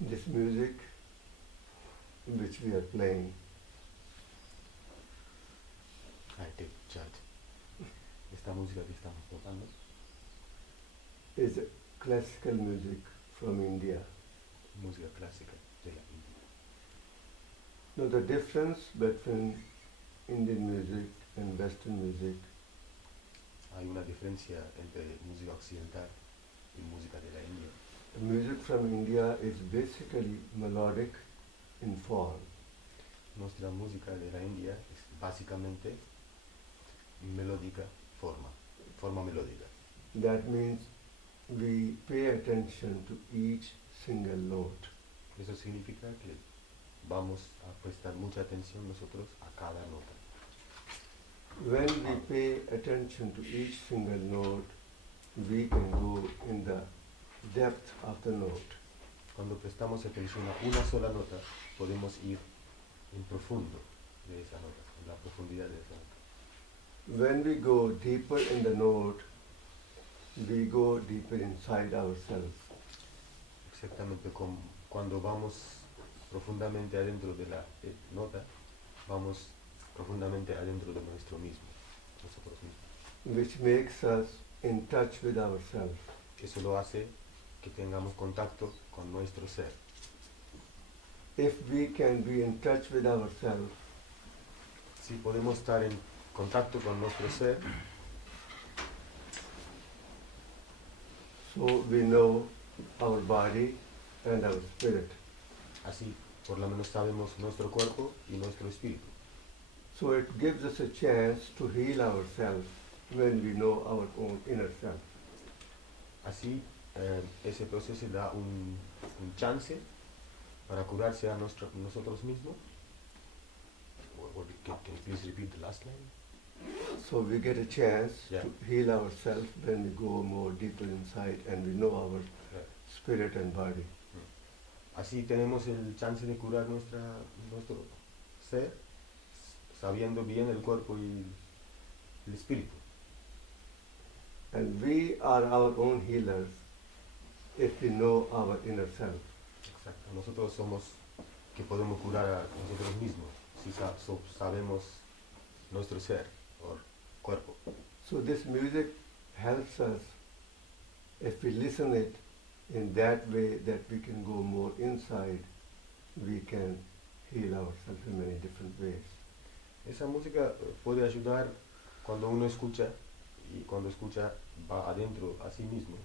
This music which we are playing I take charge. Esta música que estamos tocando is classical music from India. música clásica de la India. Now the difference between Indian music and Western music Hay una diferencia entre música occidental y música de la India. The music from India is basically melodic in form. Nuestra música de la India es básicamente melódica, forma melódica. That means we pay attention to each single note. Eso significa que vamos a prestar mucha atención nosotros a cada nota. When we pay attention to each single note, we can go in the depth of the note. Cuando prestamos atención a una sola nota, podemos ir en profundo de esa nota, en la profundidad de esa nota. When we go deeper in the note, we go deeper inside ourselves. Exactamente como cuando vamos profundamente adentro de la nota, vamos profundamente adentro de nosotros mismos. Which makes us in touch with ourselves. Eso lo hace que tengamos contacto con nuestro ser. If we can be in touch with ourselves, Si podemos estar en contacto con nuestro ser, so we know our body and our spirit. así por lo menos sabemos nuestro cuerpo y nuestro espíritu. So it gives us a chance to heal ourselves when we know our own inner self. Así ese proceso da un chance para curarse a nosotros mismos. Can you please repeat the last line? So we get a chance Yeah. to heal ourselves when we go more deeper inside and we know our Yeah. spirit and body. Así tenemos el chance de curar nuestro ser, sabiendo bien el cuerpo y el espíritu. And we are our own healers if we know our inner self. Exacto. Nosotros somos que podemos curar a nosotros mismos si sabemos nuestro ser o cuerpo. So this music helps us if we listen it in that way that we can go more inside, we can heal ourselves in many different ways. Esa música puede ayudar cuando uno escucha y cuando escucha va adentro a sí mismo.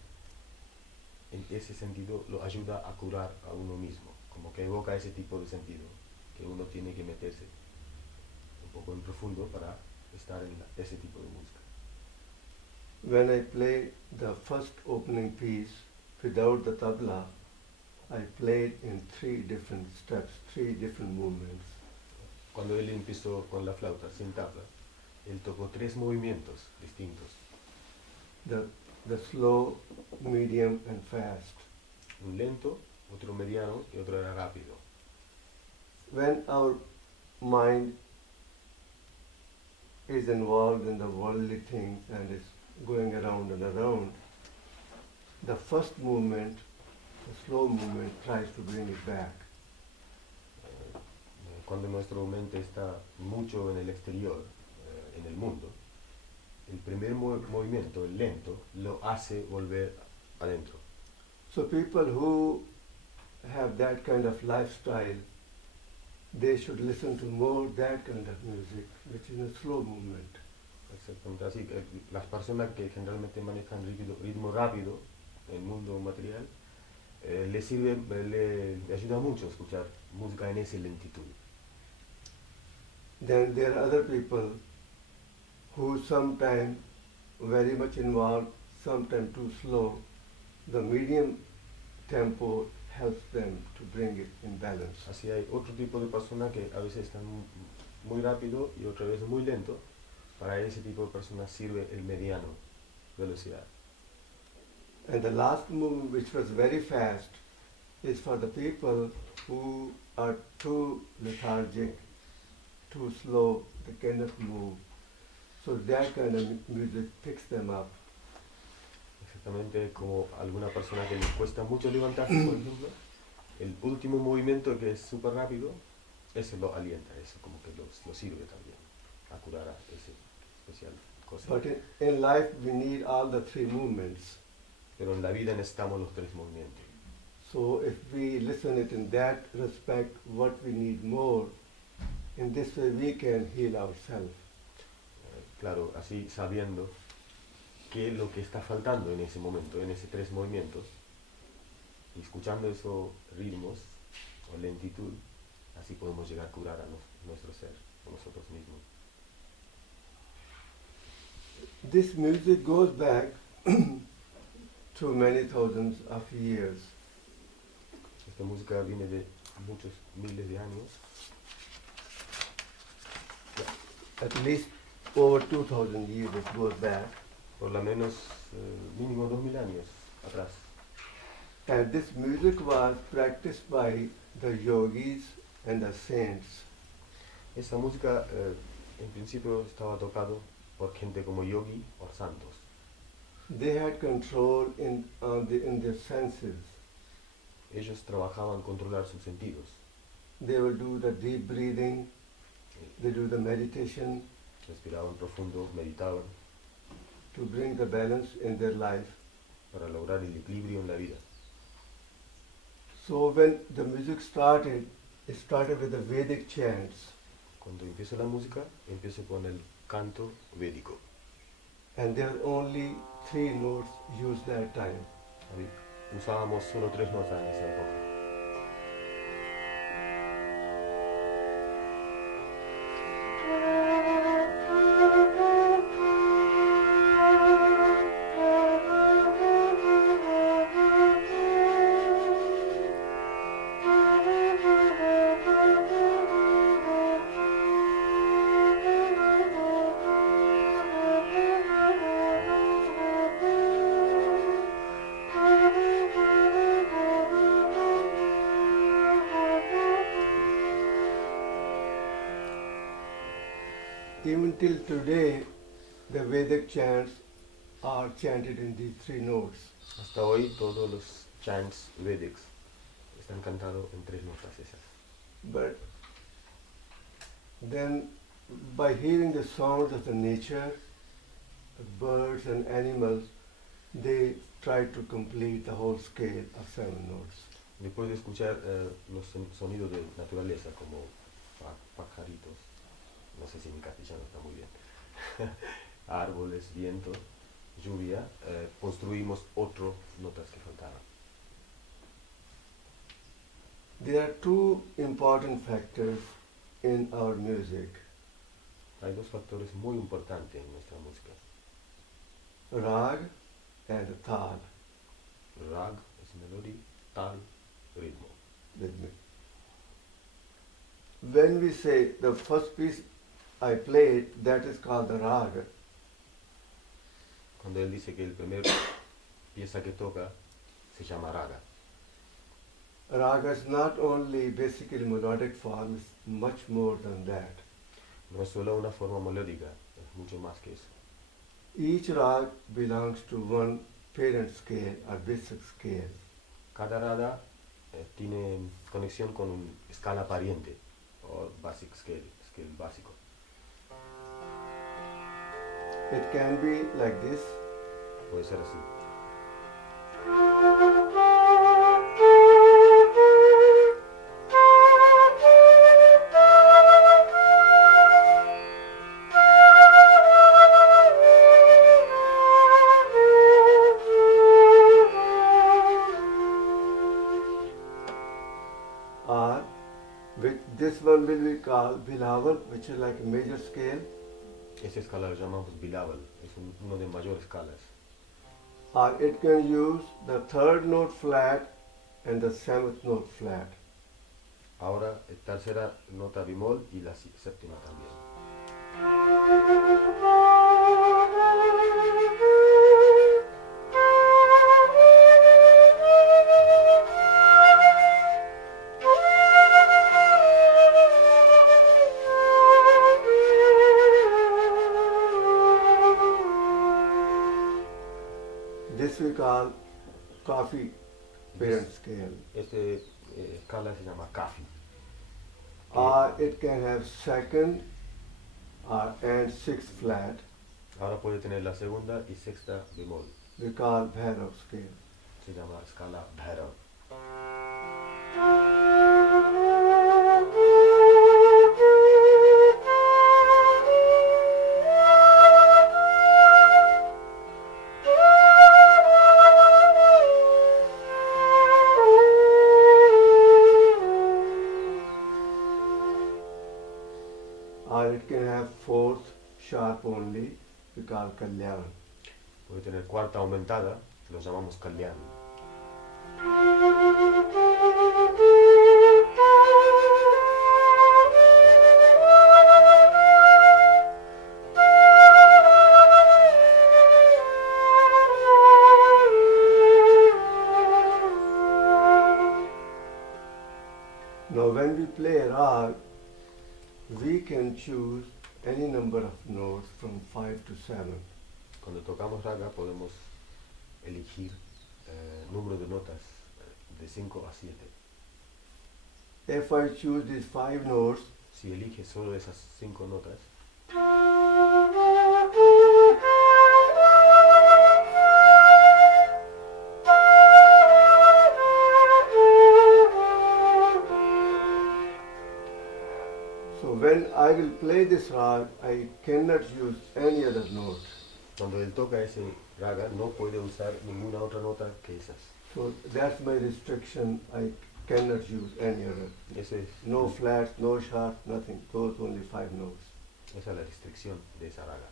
En ese sentido lo ayuda a curar a uno mismo, como que evoca ese tipo de sentido que uno tiene que meterse un poco en profundo para estar en ese tipo de música. When I play the first opening piece without the tabla, I played in 3 different steps, 3 different movements. Cuando él empezó con la flauta sin tabla, él tocó 3 movimientos distintos. The slow, medium and fast. Un lento, otro mediano y otro era rápido. When our mind is involved in the worldly things and is going around and around, the first movement, the slow movement, tries to bring it back. Cuando nuestra mente está mucho en el exterior, en el mundo, el primer movimiento, el lento, lo hace volver adentro. So people who have that kind of lifestyle, they should listen to more that kind of music, which is a slow movement. Exactamente así. Las personas que generalmente manejan ritmo rápido en el mundo material, le ayuda mucho escuchar música en esa lentitud. Then there are other people who sometimes very much involved, sometimes too slow. The medium tempo helps them to bring it in balance. Así hay otro tipo de personas que a veces están muy rápido y otra vez muy lento. Para ese tipo de personas sirve el mediano velocidad. And the last movement, which was very fast, is for the people who are too lethargic, too slow, they cannot move. So that kind of music picks them up. Exactamente como alguna persona que les cuesta mucho levantarse, por ejemplo, El último movimiento, que es súper rápido, ese lo alienta, eso como que lo sirve también a curar a ese especial cosa. But in life we need all the three movements. Pero en la vida necesitamos los tres movimientos. So if we listen it in that respect, what we need more, in this way we can heal ourselves. Claro, así sabiendo qué es lo que está faltando en ese momento, en esos tres movimientos, y escuchando esos ritmos o lentitud, así podemos llegar a curar a nuestro ser, a nosotros mismos. This music goes back to many thousands of years. Esta música viene de muchos miles de años, At least over 2,000 years it goes back. por lo menos mínimo 2000 años atrás. And this music was practiced by the yogis and the saints. Esa música en principio estaba tocado por gente como yogi o santos. They had control in their senses. Ellos trabajaban controlar sus sentidos. They will do the deep breathing, they do the meditation Respiraban profundo, meditaban to bring the balance in their life. para lograr el equilibrio en la vida. So when the music started, it started with the Vedic chants. Cuando empieza la música, empieza con el canto védico. And there are only 3 notes used that time. Usábamos solo 3 notas en esa época. Even till today, the Vedic chants are chanted in these 3 notes. Hasta hoy todos los chants védicos están cantados en 3 notas esas. But then, by hearing the sounds of the nature, the birds and animals, they try to complete the whole scale of 7 notes. Después de escuchar los sonidos de naturaleza como pajaritos, no sé si mi castellano está muy bien, árboles, viento, lluvia, construimos otras notas que faltaban. There are 2 important factors in our music: Hay 2 factores muy importantes en nuestra música. rag and tal. Rag es melody, tal, ritmo. With me. When we say the first piece I played, that is called the raga. Cuando él dice que el primer pieza que toca se llama raga. Raga is not only basically melodic form, it's much more than that. No es solo una forma melódica, es mucho más que eso. Each rag belongs to one parent scale or basic scale. Cada raga tiene conexión con una escala pariente o basic scale, scale básico. It can be like this. Puede ser así. Or with this one will be called bilaval, which is like a major scale. Esa escala la llamamos bilaval, es uno de mayores escalas. Or it can use the 3rd note flat and the 7th note flat. Ahora, tercera nota bemol y la séptima también. This we call coffee parent scale. Este escala se llama kafi. It can have second and sixth flat. Ahora puede tener la segunda y sexta bemol. We call Bhairav scale. Se llama escala Bhairav. Or it can have fourth sharp only, we call Kalyan. Puede tener cuarta aumentada, lo llamamos Kalyan. Now when we play a rag, we can choose any number of notes from 5 to 7. Cuando tocamos raga podemos elegir número de notas de 5 a 7. If I choose these 5 notes, Si eliges solo esas 5 notas, so when I will play this rag, I cannot use any other note. cuando él toca ese raga no puede usar ninguna otra nota que esas. So that's my restriction. I cannot use any other. Eso es, No flats, no sharp, nothing. Those only 5 notes. esa es la restricción de esa raga.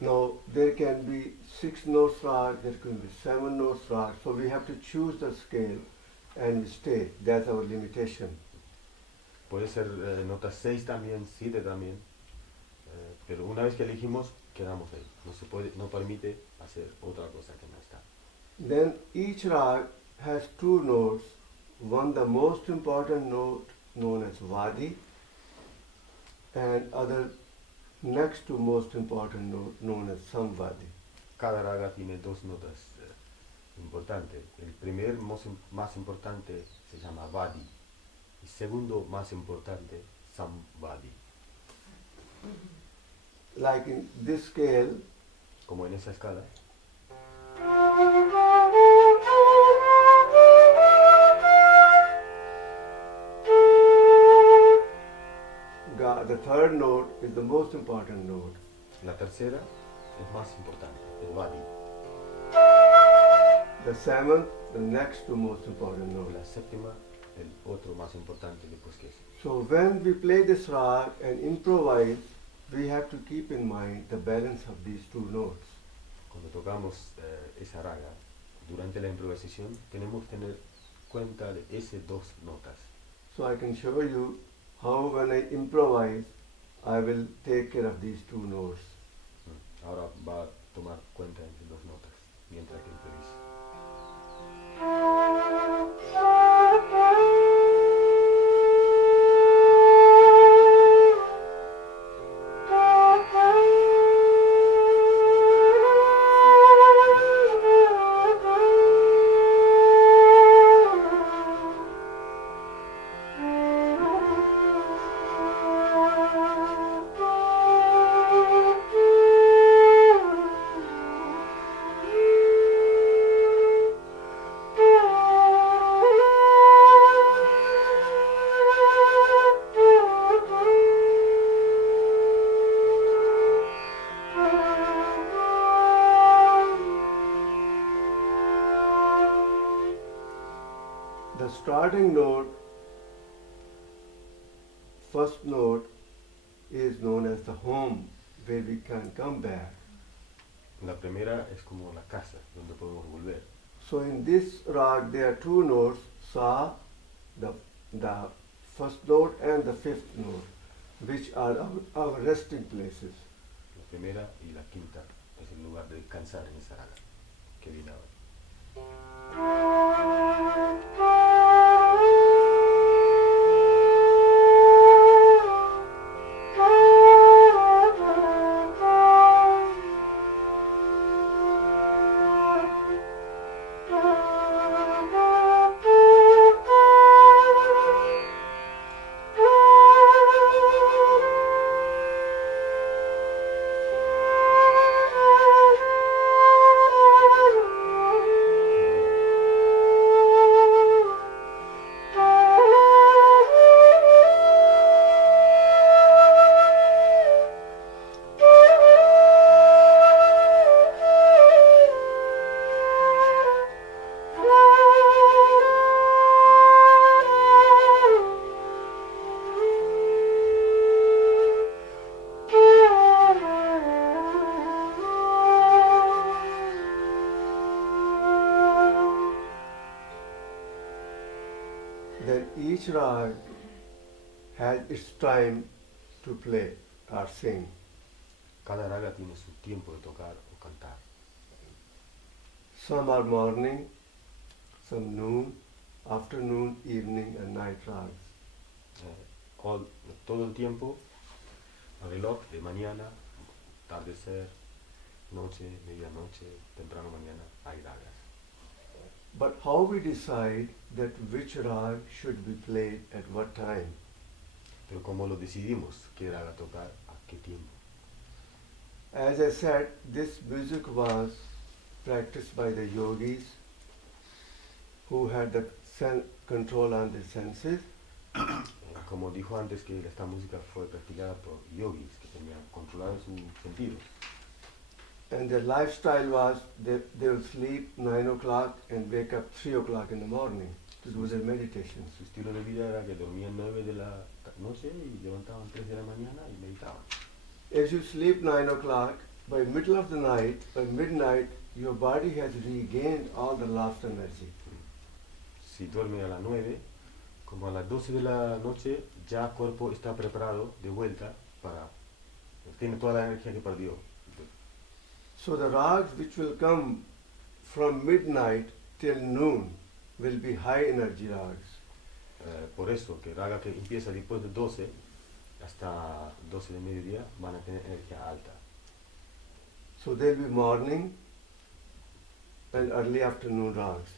Now there can be 6 notes rag, there can be 7 notes rag. So we have to choose the scale and stay. That's our limitation. Puede ser notas 6 también, 7 también, pero una vez que elegimos, quedamos ahí. No permite hacer otra cosa que no está. Then each rag has 2 notes. One the most important note known as Vadi, and other next to most important note known as Samvadi. Cada raga tiene 2 notas importantes. El primer más importante se llama Vadi. El segundo más importante, Samvadi. Like in this scale, Como en esa escala, the third note is the most important note. la tercera es más importante, el Vadi. The seventh, the next to most important note. La séptima, el otro más importante después que ese. So when we play this rag and improvise, we have to keep in mind the balance of these 2 notes. Cuando tocamos esa raga, durante la improvisación, tenemos que tener cuenta de esas 2 notas. So I can show you how when I improvise, I will take care of these 2 notes. Ahora va a tomar cuenta de esas 2 notas, mientras que improvisa. The starting note, first note, is known as the home, where we can come back. La primera es como la casa, donde podemos volver. So in this rag there are 2 notes, Sa, the first note, and the 5th note, which are our resting places. La primera y la quinta es el lugar de descansar en esa raga que viene ahora. then each rag has its time to play or sing. Cada raga tiene su tiempo de tocar o cantar. Some are morning, some noon, afternoon, evening and night rags. Todo el tiempo, reloj de mañana, atardecer, noche, medianoche, temprano mañana, hay ragas. But how we decide that which rag should be played at what time? Pero ¿cómo lo decidimos? ¿Qué raga tocar? ¿A qué tiempo? As I said, this music was practiced by the yogis who had the control on the senses. Como dijo antes, que esta música fue practicada por yogis que tenían controlados sus sentidos. And their lifestyle was they would sleep 9 o'clock and wake up 3 o'clock in the morning to do their meditations. Su estilo de vida era que dormían 9 de la noche y levantaban 3 de la mañana y meditaban. As you sleep 9 o'clock, by middle of the night, by midnight, your body has regained all the lost energy. Si duerme a las 9, como a las 12 de la noche, ya el cuerpo está preparado de vuelta para... tiene toda la energía que perdió. So the rags which will come from midnight till noon will be high energy rags. Por eso, que raga que empieza después de 12 hasta 12 de mediodía van a tener energía alta. So they'll be morning and early afternoon rags.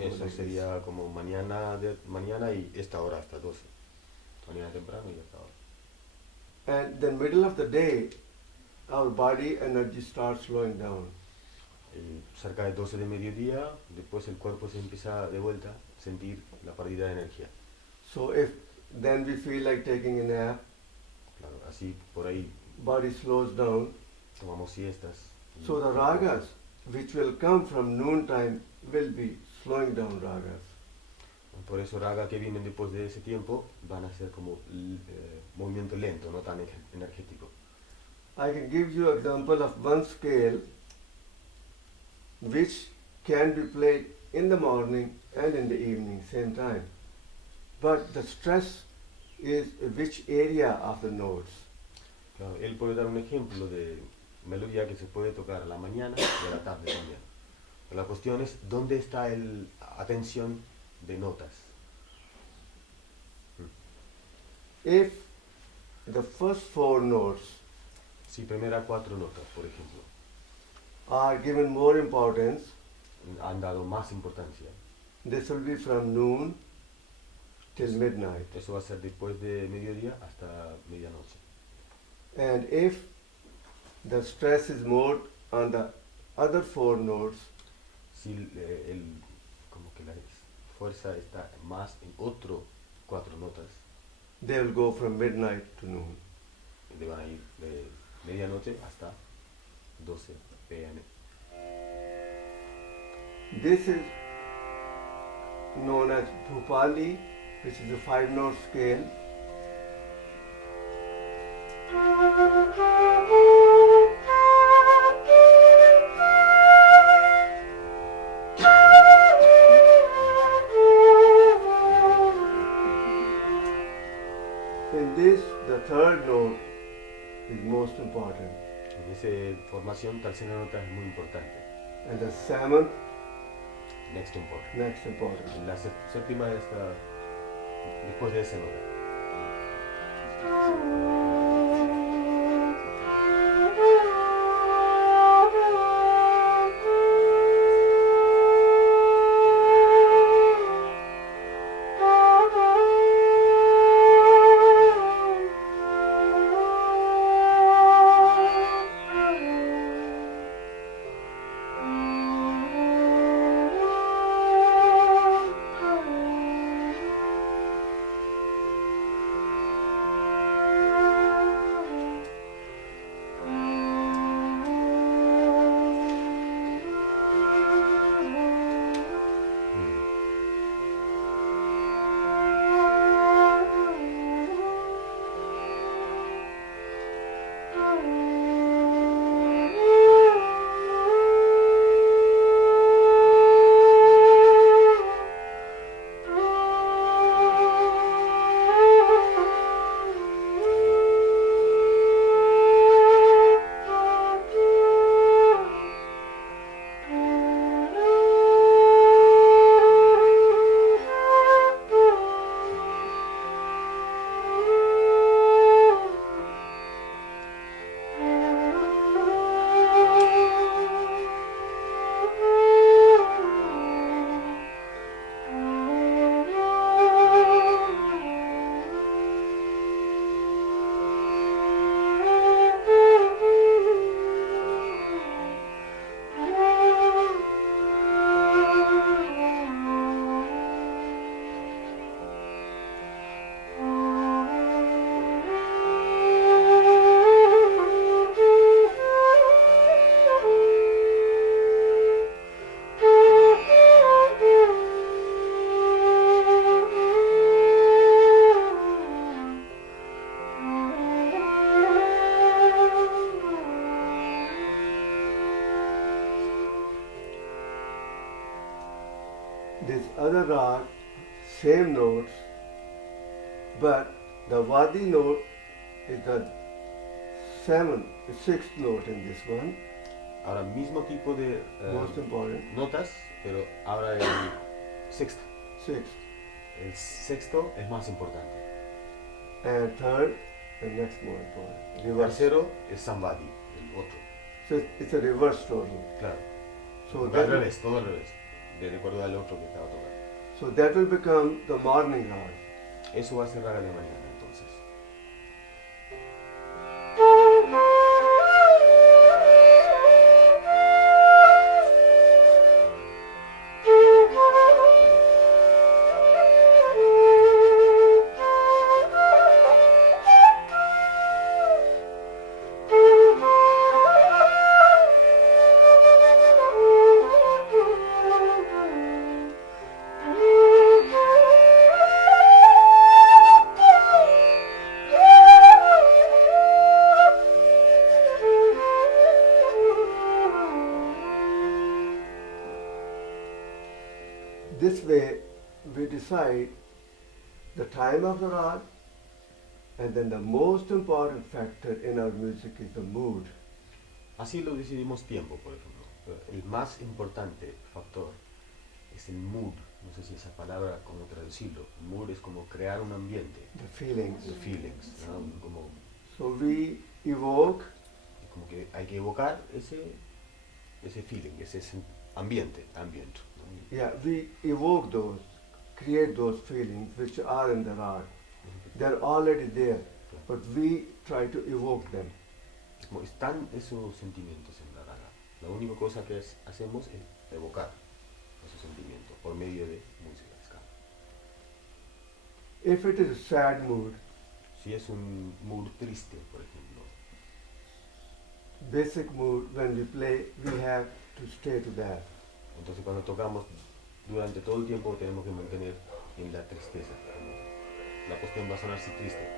Eso sería como mañana y esta hora hasta 12. Mañana temprano y hasta ahora. And then middle of the day, our body energy starts slowing down. Y cerca de 12 de mediodía, después el cuerpo se empieza de vuelta a sentir la pérdida de energía. So if then we feel like taking a nap, Claro, así por ahí body slows down. tomamos siestas. So the ragas which will come from noon time will be slowing down ragas. Por eso raga que vienen después de ese tiempo van a ser como movimiento lento, no tan energético. I can give you an example of one scale which can be played in the morning and in the evening, same time. But the stress is which area of the notes. Claro, él puede dar un ejemplo de melodía que se puede tocar a la mañana y a la tarde también. Pero la cuestión es dónde está la atención de notas. If the first 4 notes Si primera 4 notas, por ejemplo, are given more importance, han dado más importancia, this will be from noon till midnight. eso va a ser después de mediodía hasta medianoche. And if the stress is more on the other 4 notes, Si como que la fuerza está más en otro 4 notas, they will go from midnight to noon. le van a ir de medianoche hasta 12 p.m. This is known as Bhupali, which is a 5-note scale. In this, the 3rd note is most important, En esa formación, tercera nota es muy importante. and the 7th Next important. next important. La séptima está después de esa nota. same notes, but the Vadi note is the sixth note in this one, Ahora, mismo tipo de most important, notas, pero ahora el sexto. sixth. El sexto es más importante. And third, the next more important. El Reverse. tercero es Samvadi, el otro. So it's a reverse total. Claro. So Al that, revés, todo al revés. De acuerdo al otro que estaba tocando. so that will become the morning hour. Eso va a ser raga de mañana, entonces. This way, we decide the time of the rag, and then the most important factor in our music is the mood. Así lo decidimos tiempo, por ejemplo. Pero el más importante factor es el mood. No sé si esa palabra, cómo traducirlo. Mood es como crear un ambiente. The feelings. The feelings, ¿no? Como, So we evoke como que hay que evocar ese feeling, ese ambiente. ¿No? Yeah, we evoke those, create those feelings which are in the rag. They're already there, but we try to evoke them. Como están esos sentimientos en la raga. La única cosa que hacemos es evocar esos sentimientos por medio de música. Ska. If it is a sad mood, Si es un mood triste, por ejemplo, basic mood, when we play, we have to stay to that. entonces cuando tocamos durante todo el tiempo tenemos que mantener en la tristeza. La cuestión va a sonar así triste.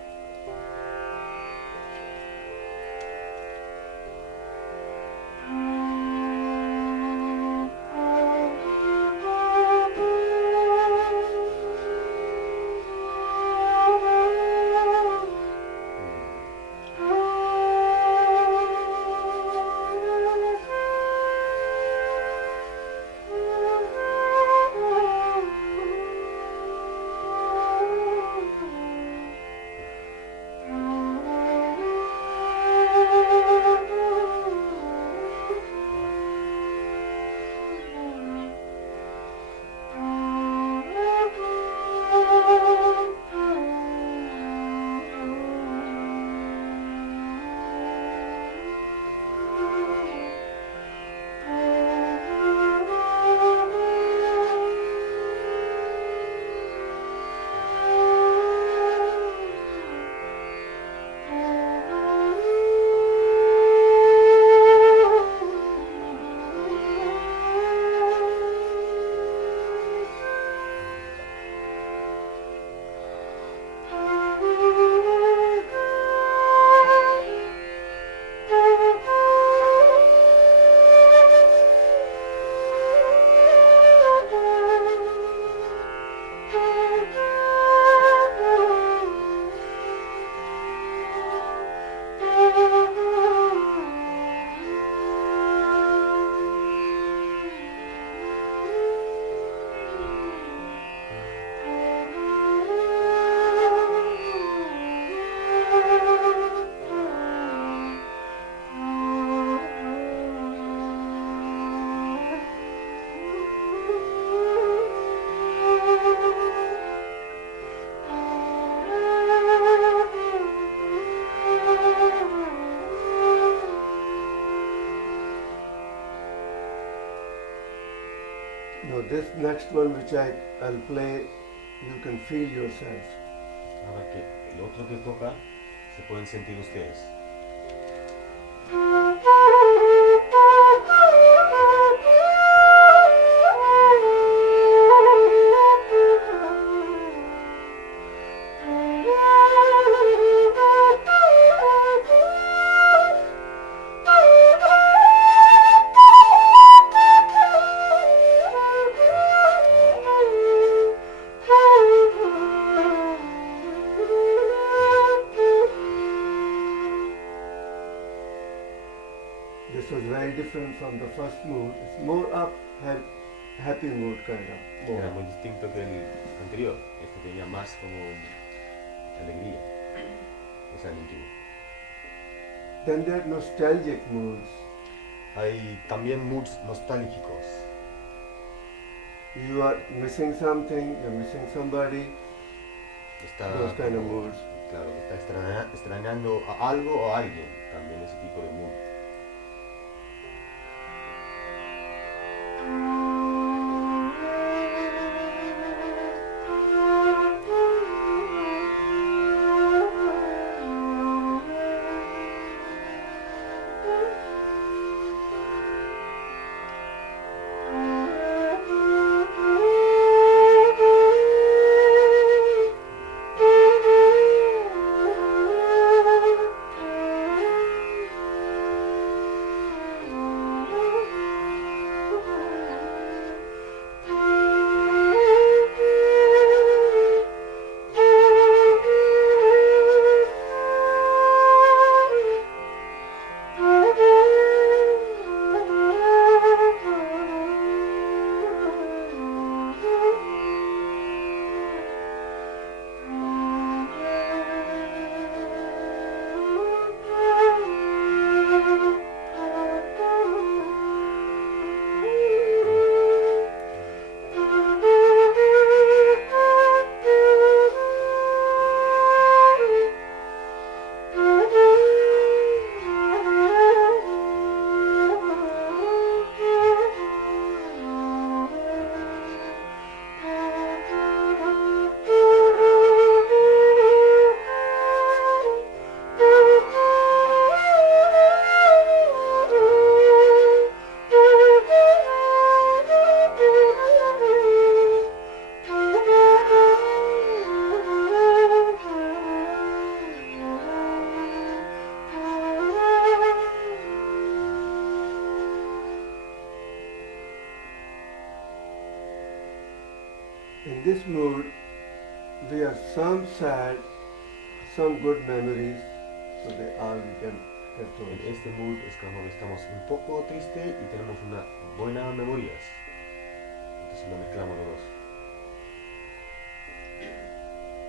Now this next one which I'll play, you can feel yourself. Ahora que el otro que toca se pueden sentir ustedes. different from the first mood. It's more up, happy mood kind of. Era More. muy distinto que el anterior. Este tenía más como alegría. Es el íntimo. Then there are nostalgic moods. Hay también moods nostálgicos. You are missing something, you're missing somebody, Está those kind of como- moods. Claro, está extrañando a algo o a alguien. También ese tipo de mood. In this mood, we have some sad, some good memories, so they all we can get En those. este mood es como que estamos un poco tristes y tenemos unas buenas memorias. Entonces lo mezclamos los dos.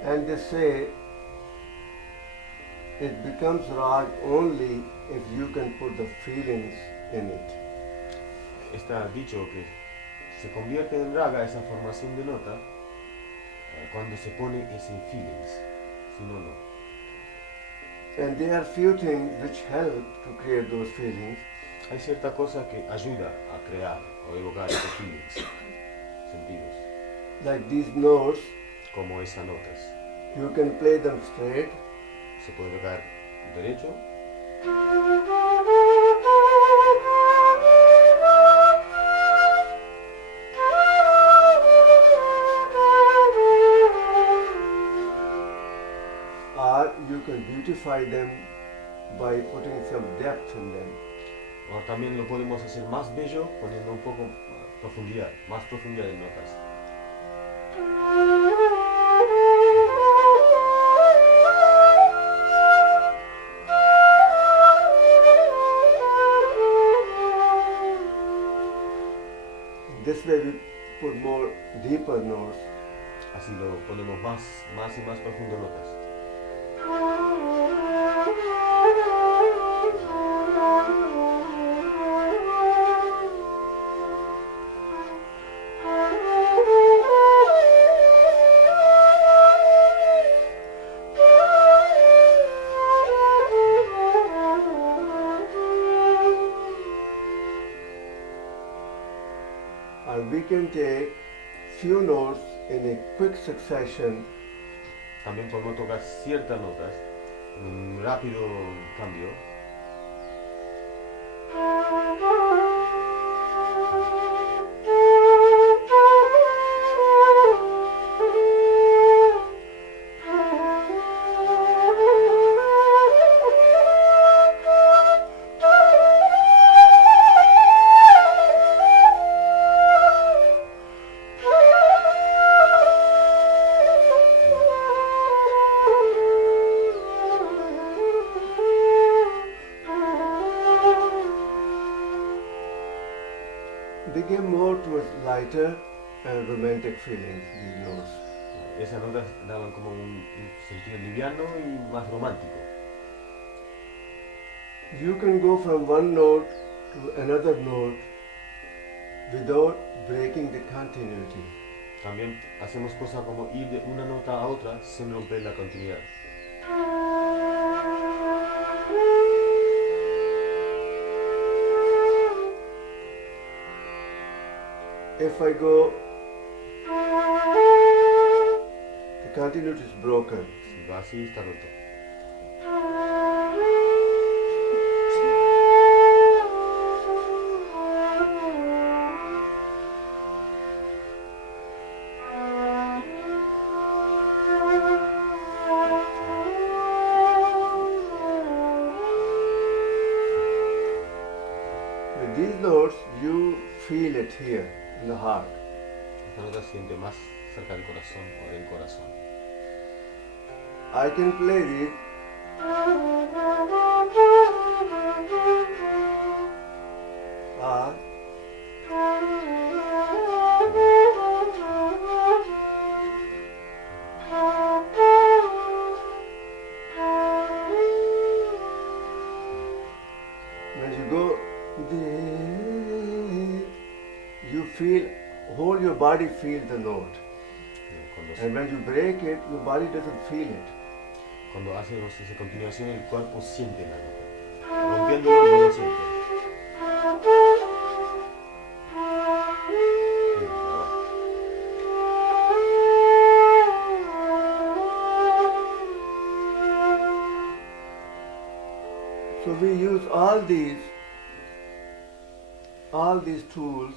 And they say it becomes rag only if you can put the feelings in it. Está dicho que se convierte en raga esa formación de nota cuando se pone ese feelings. Si no, no. And there are few things which help to create those feelings. Hay cierta cosa que ayuda a crear o evocar esos feelings, sentidos, Like these notes, como esas notas. you can play them straight, Se puede tocar derecho or you can beautify them by putting some depth in them. o también lo podemos hacer más bello poniendo un poco profundidad, más profundidad en notas. This way we put more deeper notes. Así lo ponemos más y más profundo notas. Or we can take few notes in a quick succession También podemos tocar ciertas notas en un rápido cambio. give more towards lighter and romantic feelings, these notes. Esas notas daban como un sentido liviano y más romántico. You can go from one note to another note without breaking the continuity. También hacemos cosas como ir de una nota a otra sin romper la continuidad. If I go, the continuity is broken. Si va así, está roto. With these notes, you feel it here in the heart. Esta nota se siente más cerca del corazón o del corazón. I can play these. When you go, you feel, whole your body feels the note. And when you break it, your body doesn't feel it. Cuando hacemos esa continuación, el cuerpo siente la nota. Rompiéndolo, no lo siente. So we use all these tools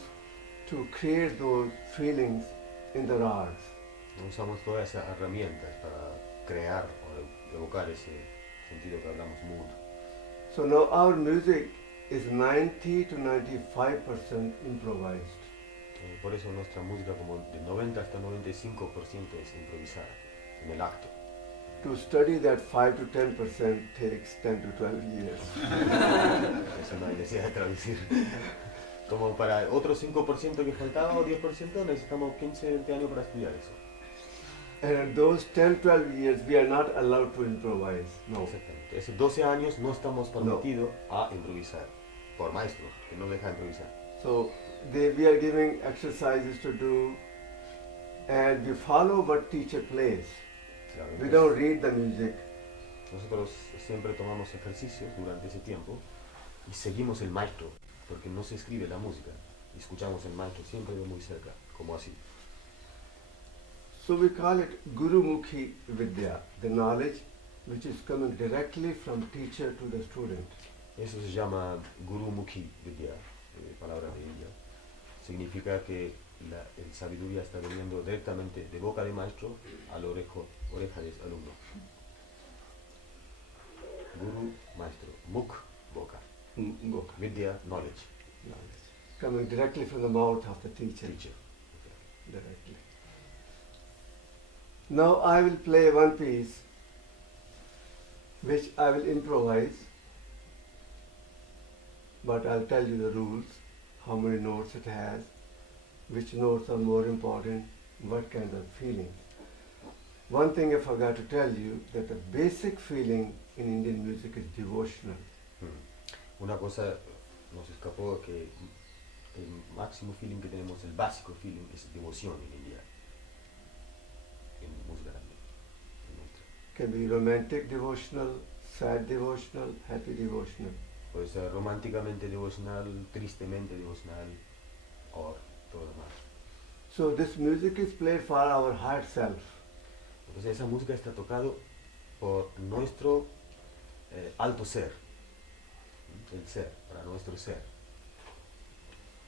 to create those feelings in the rags. Usamos todas esas herramientas para crear o evocar ese sentido que hablamos mood. So now our music is 90 to 95% improvised. Por eso nuestra música como de 90 hasta 95% es improvisada en el acto. To study that 5 to 10% takes 10 to 12 years. Eso no hay necesidad de traducir. Como para otro 5% que faltaba o 10% necesitamos 15, 20 años para estudiar eso. And in those 10, 12 years, we are not allowed to improvise. No. Exactamente. Esos 12 años no estamos permitidos a improvisar. Por maestro, que no deja de improvisar. So we are giving exercises to do, and we follow what teacher plays. Claro, We don't read the music. Nosotros siempre tomamos ejercicios durante ese tiempo y seguimos el maestro, porque no se escribe la música. Y escuchamos el maestro siempre de muy cerca, como así. So we call it Guru Mukhi Vidya, the knowledge which is coming directly from teacher to the student. Eso se llama Guru Mukhi Vidya, palabra de India. Significa que la sabiduría está viniendo directamente de boca de maestro a la oreja de alumno. Guru, maestro. Mukh, boca. Boka. Vidya, knowledge. Coming directly from the mouth of the teacher. Teacher. Directly. Now I will play one piece which I will improvise, but I'll tell you the rules, how many notes it has, which notes are more important, what kind of feelings. One thing I forgot to tell you, that the basic feeling in Indian music is devotional. Una cosa nos escapó, que el máximo feeling que tenemos, el básico feeling, es devoción en India. En música también. Can be romantic devotional, sad devotional, happy devotional. Puede ser románticamente devocional, tristemente devocional, o todo lo demás. So this music is played for our higher self. Entonces esa música está tocado por nuestro alto ser, el ser, para nuestro ser.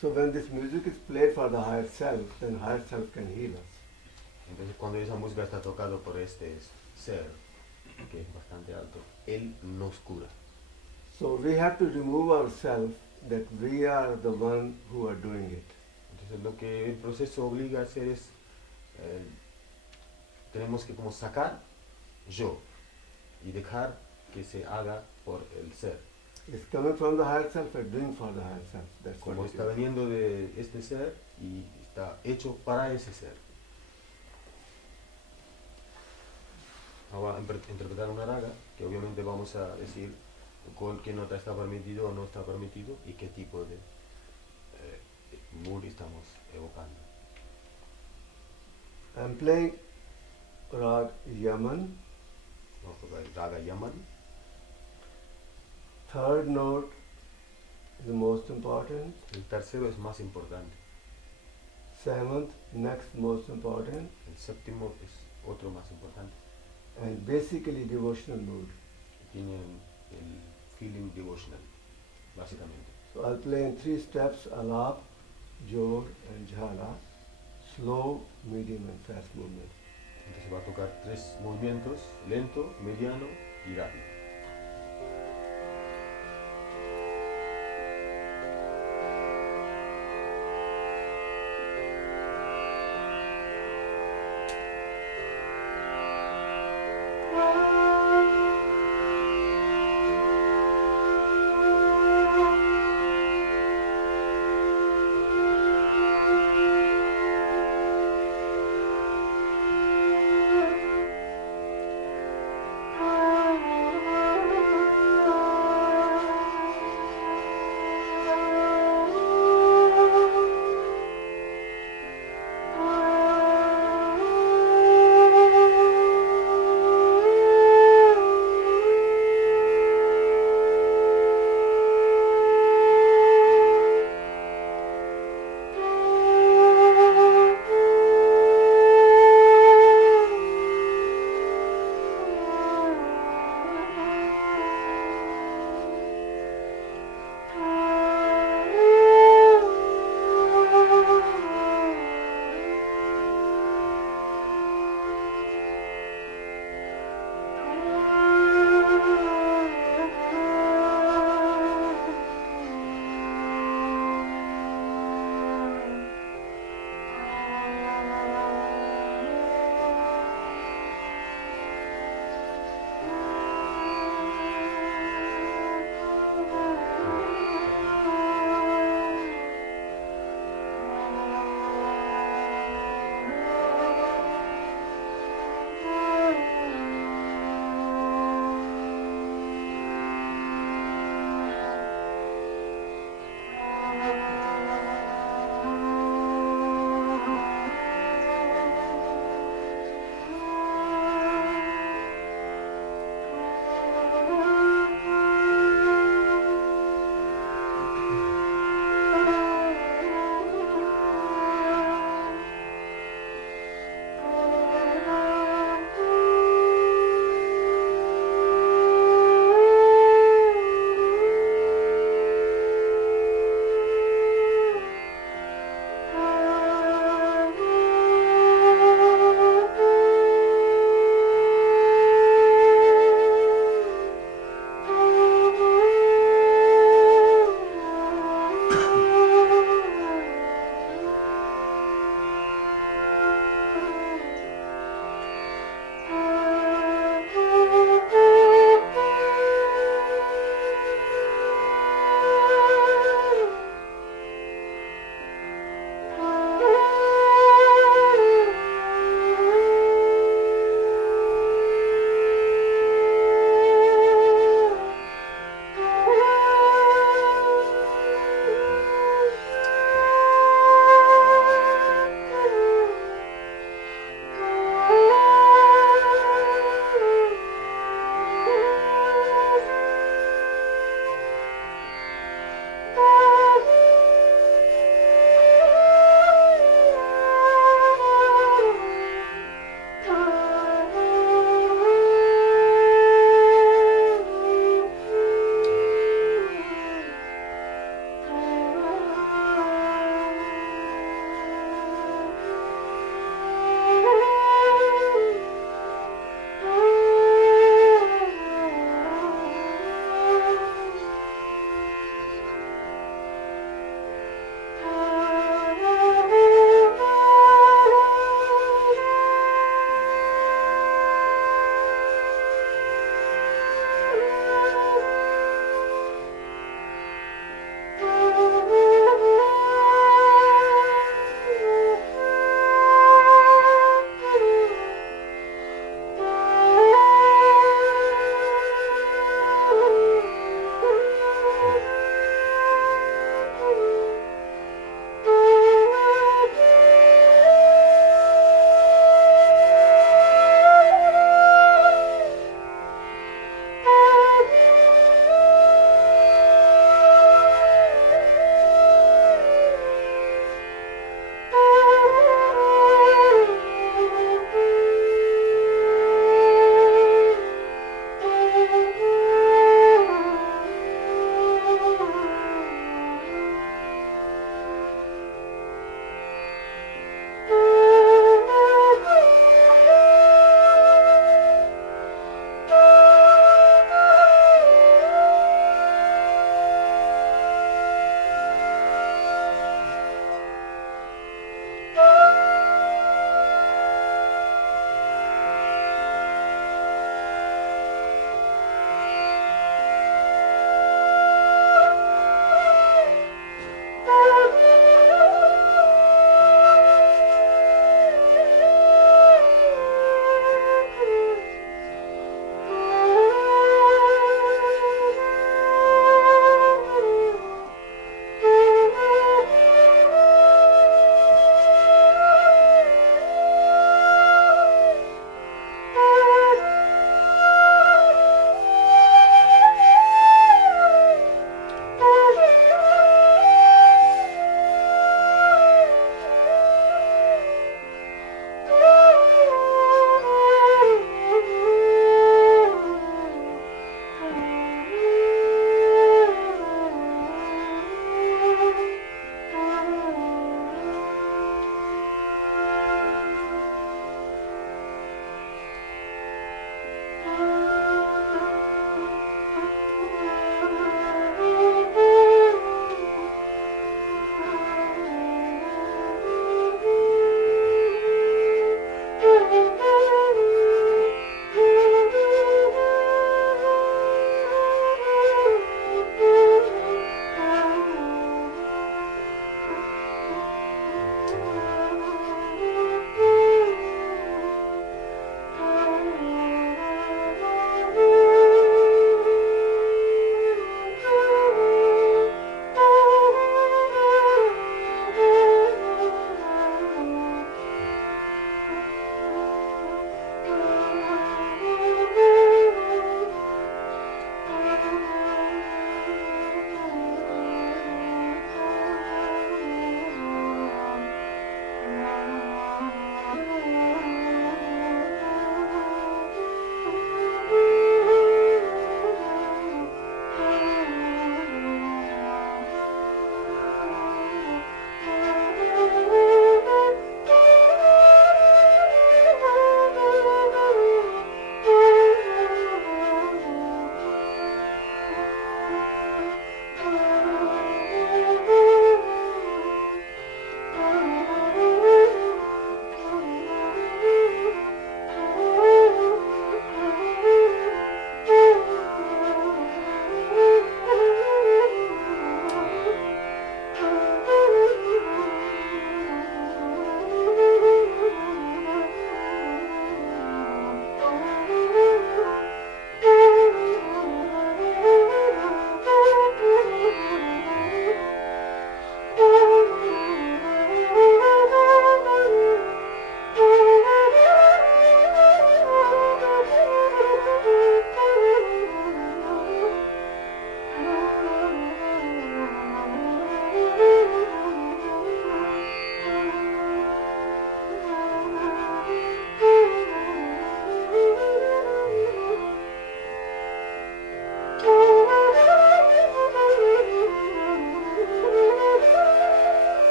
So when this music is played for the higher self, then higher self can heal us. Entonces cuando esa música está tocado por este ser, que es bastante alto, él nos cura. So we have to remove ourselves that we are the one who are doing it. Entonces lo que el proceso obliga a hacer es, tenemos que como sacar yo y dejar que se haga por el ser. It's coming from the higher self and doing for the higher self. That's what Como it está is. veniendo de este ser y está hecho para ese ser. Ahora interpretar una raga, que obviamente vamos a decir con qué nota está permitido o no está permitido y qué tipo de mood estamos evocando. I'm playing Rag Yaman. Vamos a tocar el Raga Yaman. Third note is the most important. El tercero es más importante. Seventh, next most important. El séptimo es otro más importante. And basically devotional mood. Tienen el feeling devotional, básicamente. So I'll play in 3 steps: Alap, Jor, and Jhala. Slow, medium, and fast movement. Entonces va a tocar 3 movimientos: lento, mediano y rápido.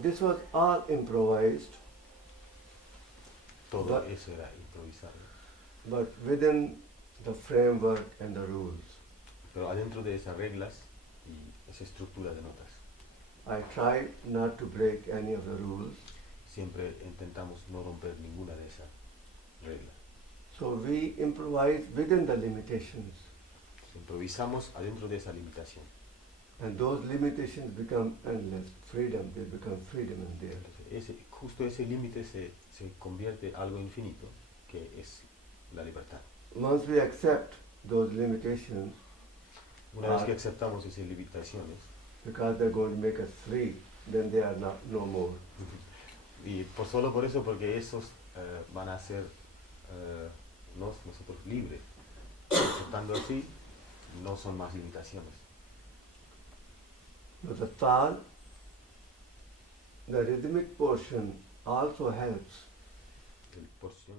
But this was all improvised, Todo But- eso era improvisado. but within the framework and the rules. Pero adentro de esas reglas y esa estructura de notas, I tried not to break any of the rules, siempre intentamos no romper ninguna de esas reglas. so we improvised within the limitations, Improvisamos adentro de esa limitación. and those limitations become endless freedom. They become freedom in there. Entonces, justo ese límite se convierte algo infinito, que es la libertad. Once we accept those limitations, Una vez que aceptamos esas limitaciones, because they're going to make us free, then they are not no more. y solo por eso, porque esos van a ser nosotros libres, aceptando así, no son más limitaciones. But the tal, the rhythmic portion also helps. El porción